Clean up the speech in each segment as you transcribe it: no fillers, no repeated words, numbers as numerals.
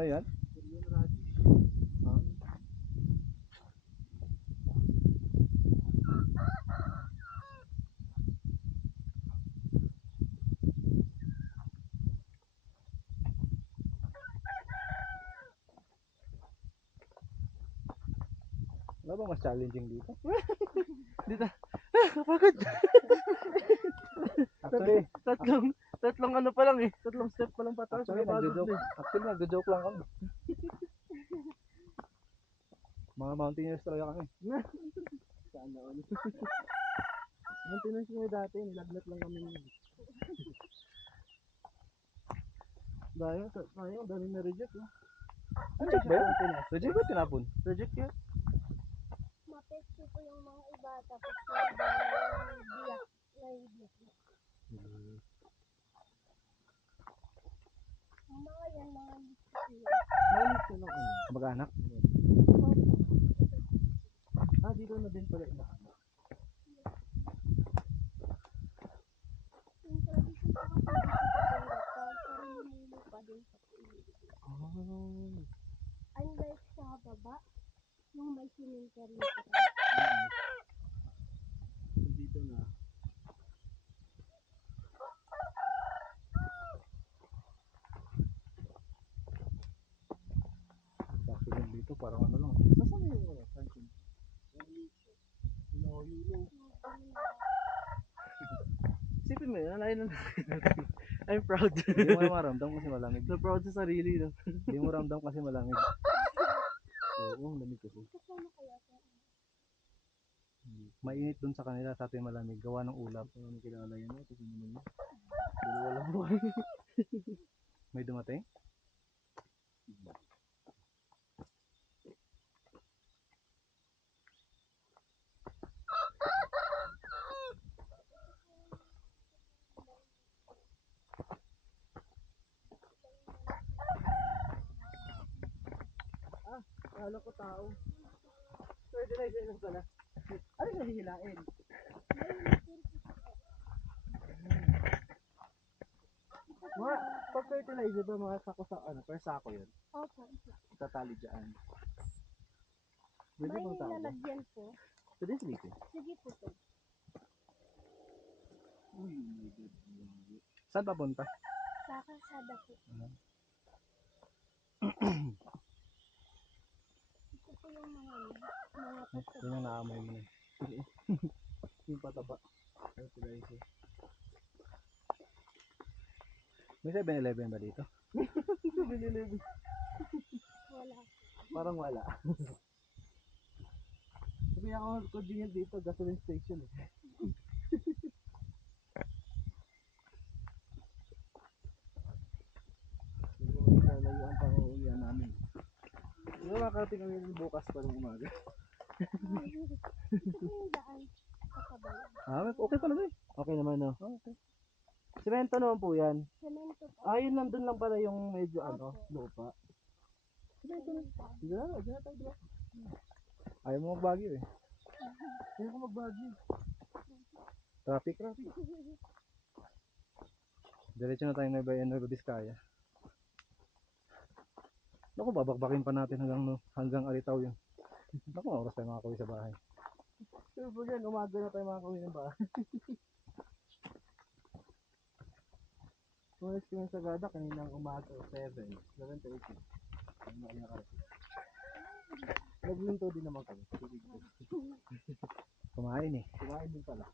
na yan? Korean radish. Ah. Ano ba mas challenging dito? Dito. Kapagod. Actually, Tatlong ano pa lang eh. Tatlong step pa lang pataas. actually nagjo-joke. Actually nagjo-joke lang kami. Mga mountaineers talaga kami. Sana all. Maintenance kami dati. Nilagnat lang kami. Dahil dami na reject. Reject ba yun? Reject ba tinapon? Reject yun. Mapekto po yung mga iba, tapos yung iba naiiyak. Ang mga yan, mga listik. Mainit ka ng ano. Kamag-anak? Dito na din pala inahanap. Yung tradition po kasi dito sa Pangasinan, parang lumulu pa din sa pilit. Unlike sa baba, yung may cemetery pa. Dito na. Actually dito parang ano lang. Nasaan na yung ano? Sunshine? Yulo. Isipin mo yun, alayin lang natin. I'm proud. Hindi mo maramdam kasi malamig. Na proud sa sarili. No? Hindi mo ramdam kasi malamig. Oo, lamig kasi. Kasama kaya sa Mainit dun sa kanila, sa atin malamig. Gawa ng ulap. Ano kilala yun? Kasi naman yun. Dalawa lang mo. May dumating? Kala ko tao. Fertilizer lang pala. Ano siya hihilain? Mga pag fertilizer ba mga sako sa ano? Per sako yun? Opo. Tatali dyan. Pwede May bang tao ba? lalagyan po. Pwede silipin. Sige po to. Uy, my God. Saan papunta? Sa kasada po. Ito po yung mga pataba. Yun ang naamoy mo na. Yung pataba. Fertilizer. May 7-Eleven ba dito? Wala. Parang wala. Sabi ako convenient dito, gasoline station eh. Hindi ko mailalayo ang pang-uuwian namin. Hindi ko makarating kami bukas pa ng umaga. Ito po yung daan. Kasabay. Okay pala ba eh. Okay naman no? Okay. Semento naman po yan. Semento po. Yun nandun lang pala yung medyo ano, Opo. lupa. Semento. Diyan na tayo diba? Ayaw mo magbagyo eh. Hindi ko magbagi. Traffic. Diretso na tayo na Nueva Vizcaya. Naku, babakbakin pa natin hanggang Aritaw yun. Naku, oras tayo makakauwi sa bahay. Sure po yan, umaga na tayo makakawin ng bahay. Tumalis kami sa Gada kaninang umaga 7:30. Ang mga nakarating. Naglinto din naman kami. Kumain eh. Kumain din pala.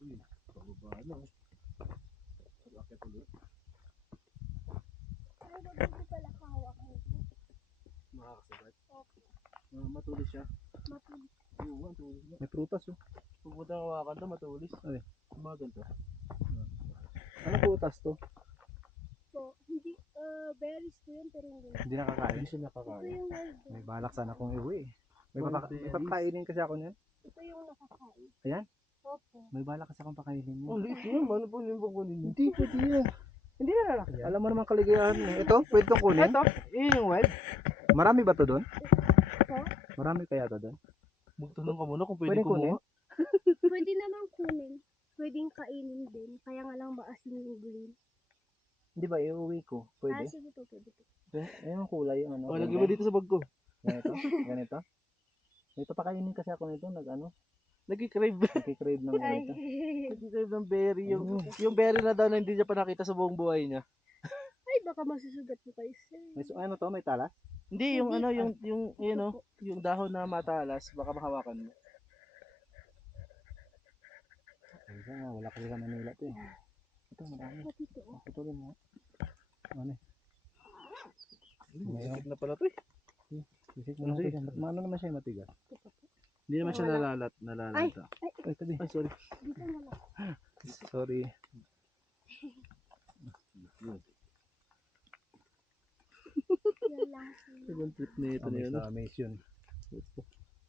Uy, pababa na. Pag-akit ulit. Ay, hindi pala kahawak nito. Makakasabat. Okay. Matulis siya. Matulis. Oo, matulis na. May prutas oh. Pupunta ng hawakan to, matulis. Ay. Mga ganito. Ano prutas to? So, hindi, berries po yun, pero hindi. Hindi nakakain. Hindi siya Ito nakakain. yung wild. May balak sana akong iuwi eh. May Berries. papakainin kasi ako niyan. Ito yung nakakain. Ayan. Opo. May balak kasi akong pakainin niyan. Oh, liit yun. Ano po yung kukunin niyo? Hindi, pwede yan. Hindi na lalaki. Alam mo naman kaligayahan mo. Ito, pwede kong kunin. Ito, yun yung wild. Marami ba to doon? So, Marami kaya to doon? Magtanong ka muna kung Pwede pwede kumuha. kunin? Pwede naman kunin. Pwedeng kainin din. Kaya nga lang maasim yung green. Hindi ba, iuwi ko? Ah, Pwede? sige po, pwede po. Ayun ang kulay, yung ano. O, lagyan mo dito sa bag ko. Ganito? Ganito? May papakainin kasi ako nito, Nag-crave. nagkikrave ng Ay. ganito. Nag-crave ng berry. Oo. Yung berry na daw na hindi niya pa nakita sa buong buhay niya. Ay, baka masusugat mo kayo, sir. Ano to, may talas? Hindi, yung Hindi, ano, yung ito po. yung dahon na matalas, baka mahawakan mo. Ayun nga, wala ko sa Manila to eh. Ito, marami. Pati ito, oh. Putulin mo. Ano eh? Masakit na pala to eh. Isip mo lang Sige. ko dyan. Ano naman siya matigas? Ito pa po. Hindi naman siya Wala. nalalanta. Ay, tabi. Ay, sorry. Dito na lang. Sorry. Yan lang, sir. Ibang trip na ito na yun. Amaze yun.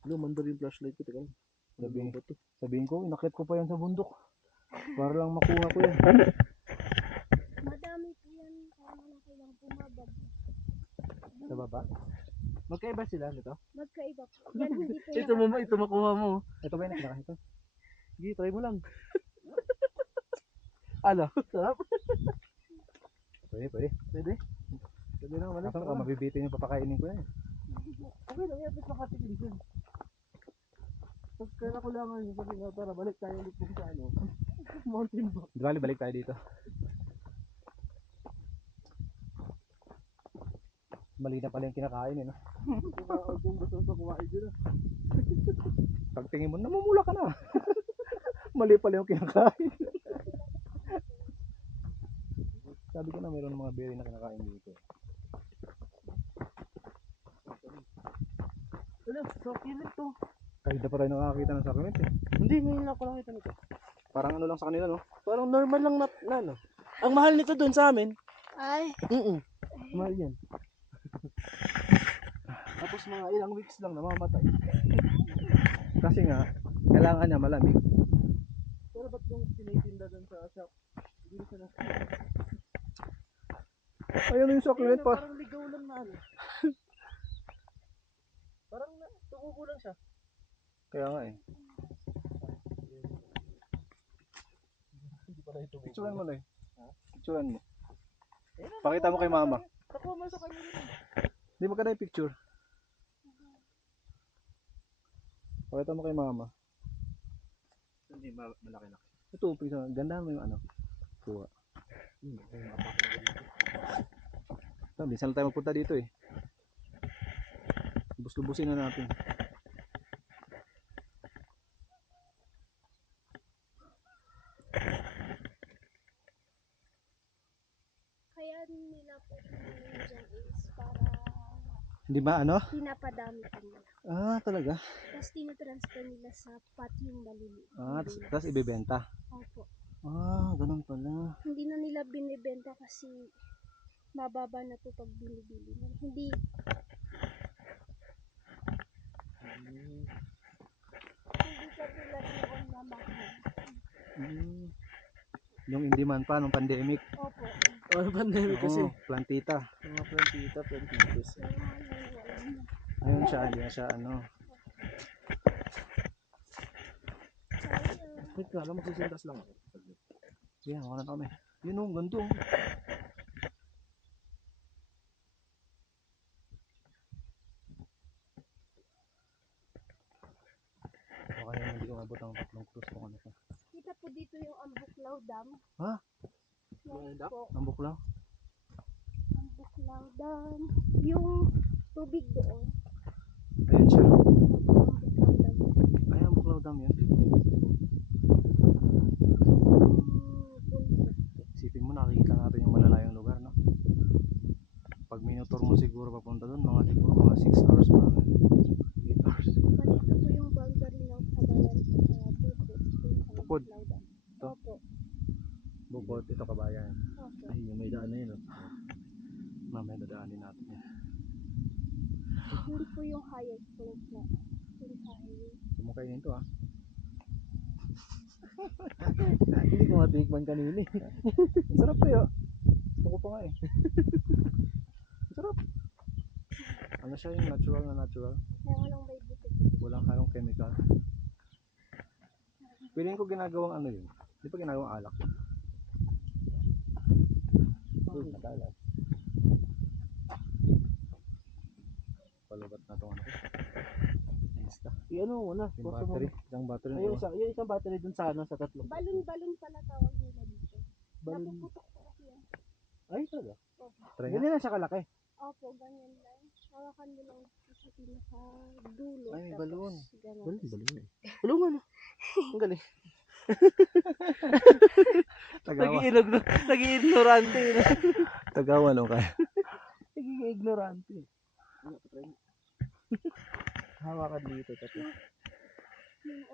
Lumandar yung flashlight ko. Teka lang. Sabihin, Ano ba to? sabihin ko, inakit ko pa yan sa bundok. Para lang makuha ko yan. Madami po yan. Kaya nga lang kailangan bumabag. Sa baba. Magkaiba sila nito? Magkaiba po. Yan hindi po Ito makuha mo. Ito ba yung nakita? Sige, try mo lang. Ano? Sarap? Pwede, pwede. Pwede? Pwede na naman. Kaso mabibitin yung papakainin ko yan. Okay lang, yapit makatikin dyan. Tapos kaya ko lang yun, sabi nga, tara, balik tayo ulit kung sa ano. Mountain bike. Di bali, balik tayo dito. Mali na pala yung kinakain eh, no? Kung gusto sa kumain dyan ah. Pagtingin mo, namumula ka na. Mali pala yung kinakain. Sabi ko na mayroon mga berry na kinakain dito. Ano, so kilit to. Kahit na pa tayo nakakita ng supplement eh. Hindi, ngayon ako nakita nito. Parang ano lang sa kanila, no? Parang normal lang na ano. Ang mahal nito dun sa amin. Ay, Mahal yan. Tapos mga ilang weeks lang namamatay. Kasi nga, kailangan niya malamig. Pero ba't yung tinitinda dun sa shop? Hindi na siya na. Ayun yung supplement pa. Parang ligaw lang na ano. Parang tumubo lang siya. Kaya nga eh. Hindi pala ito. Picturean mo na eh. Picturean mo. Pakita mo kay mama. Nakuha mo sa kanya rin. Hindi mo ka na yung picture. Pakita mo kay mama. Hindi, malaki na. Ito, pisa. Ganda mo yung ano. Kuha. Ito, minsan lang tayo magpunta dito eh. Lubos-lubusin na natin. kaya nila po pinili dyan is para Hindi ba ano? pinapadami pa nila. Ah, talaga? Tapos tinatransfer nila sa pot yung maliliit. Ah, tapos ibebenta. Opo. Ah, ganun pala. Hindi na nila binibenta kasi mababa na to pag binibili nila. Hindi. Hindi katulad noon na mahal. Yung in demand pa nung pandemic. Opo. Oh, pandemic kasi. Oo, plantita. Mga plantitos. Pero ngayon wala na. Ayun siya, hindi na siya ano. Sayang. Wait ka lang, magsisintas lang ako. Yan, wala na kami. Yun ang ganito. Baka yung hindi umabot ang 3 cruise kung ano pa. Kita po dito yung Ambuklaw Dam. Ha? Yes Dam? po. Ang buklaw? Ambuklaw Dam. Yung tubig doon. Ayun siya. Ambuklaw Dam. Ay, ang buklaw dam yun. Isipin mo, nakikita natin yung malalayong lugar, no? Pag minutor mo siguro papunta doon, mga 6 hours pa. 8 hours. Balito po yung boundary ng Kabayan sa Bukod. Sa Bukod? Ambuklaw Dam. Ito? Opo. Bukod, ito kabayan. Opo. Ay, yung may daan na yun. Mamaya dadaanin natin yan. Yun po yung highest point na. Yung highway. Sumakainin to, ha? Hindi ko matikman kanina eh. Ang sarap kayo. Gusto ko pa nga eh. Ang sarap. Ano siya yung natural na natural? Kaya nga lang may buto. Walang halong chemical. Feeling ko ginagawang ano yun. Di ba ginagawang alak yun? Matalas. Palubat na itong ano ko. Lista. Ano mo na. Yung battery. Isang battery na Ayun, iba. yung isang battery dun sa ano, sa tatlo. Balon-balon pala tawag nila dito. Balon. Napuputok ko kasi yan. Ay, talaga. Opo. Try nga. Ganyan na siya kalaki. Opo, ganyan lang. Hawakan mo lang ito sa pinaka-dulo. Ay, may tapos balon. ganun. Balon eh. Balungan mo. Ang galing. Tagawa. Nag-ignorante. Tagawa lang kaya. Naging ignorante. Hawakan dito. Tapos. Yung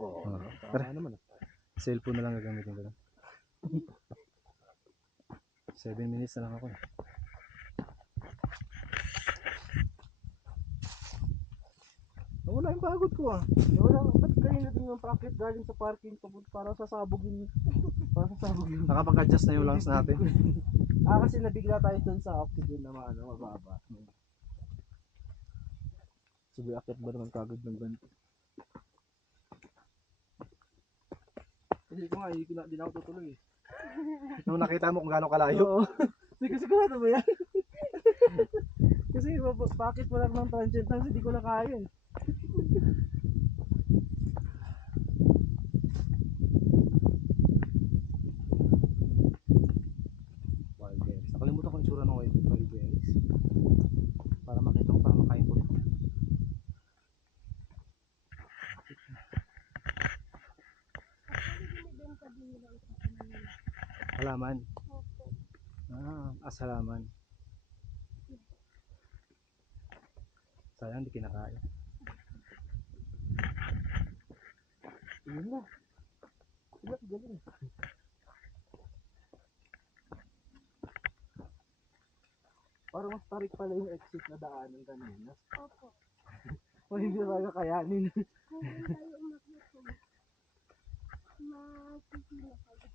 Oo. Tara. Tama naman. Cellphone na lang gagamitin ko lang. 7 minutes na lang ako. Wala yung pagod ko ah. Wala. Ba't kayo na din yung packet galing sa parking para sasabog yun. Para sasabog yun. Nakapag-adjust na yung lungs natin. Kasi nabigla tayo dun sa oxygen na mababa. Sabi, akit ba naman kagad ng ganito? Kasi ko nga, di na ako tutuloy eh. Nung nakita mo kung gaano kalayo. Oo. Sigurado ba yan? Kasi bakit wala ng transient lang, hindi ko na kaya eh. Wild berries. Nakalimutan ko yung tsura ng wild berries. Para makita ko, para makain ko rin. binibenta din nila ito sa Manila. Halaman. Opo. Halaman. Sayang, di kinakain. Yun na. Wala, galing. Parang mas tarik pala yung exit na daanan kanina. Opo. O hindi talaga kayanin. Kung hindi tayo umakyat po, masisila kayo.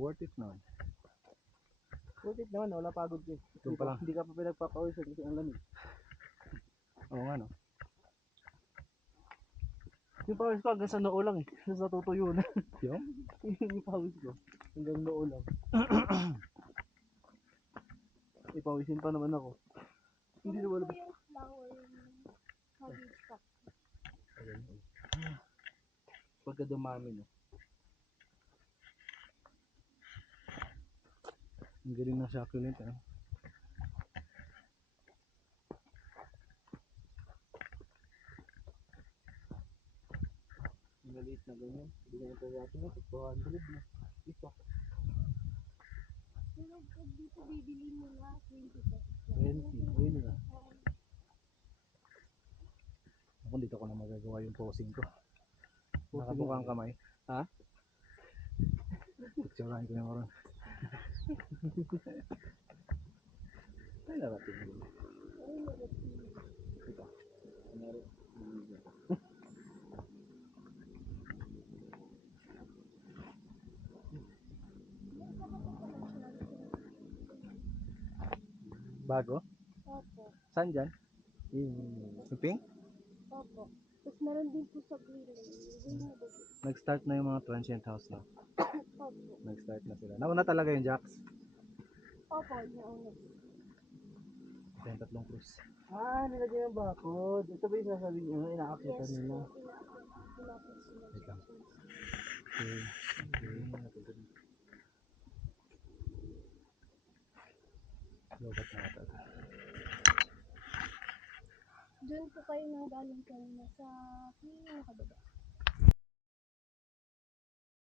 Worth it naman. Worth it naman, wala pagod ko. Doon pa lang. Hindi ka pa pinagpapawisan kasi ang lamig. Oo nga no. Yung pawis ko hanggang sa noo lang eh. Sa tutuyo na. Yung? Yung pawis ko hanggang noo lang. Ipawisin pa naman ako. Hindi na wala. Ito yung flower yung habit stock. Pagka dumami no. Ang galing ng succulent eh. Maliit na ganyan. Hindi na ito natin na. 200 na. Isa. Pero pag dito bibili mo na 20 pesos. 20. Ayun na. Ako dito ko na magagawa yung posing ko. Nakabukang kamay. Ha? Picturean ko yung oran. Ay, narating mo. Ito. Bago? Opo. Saan dyan? Yung Yung pink? Opo. Tapos meron din po sa green lane. Green na ba? Nag-start na yung mga transient house na. Opo. Nag-start na sila. Nauna talaga yung Jacks. Opo, nauna. Yung 3 cruise. nilagay ng bakod. Ito ba yung sasabihin nyo? Inaakitan Yes, nila. po. Pinapos sila. Wait lang. Okay. Lobat na ata. Doon po kayo nang galing kanina sa pinakababa.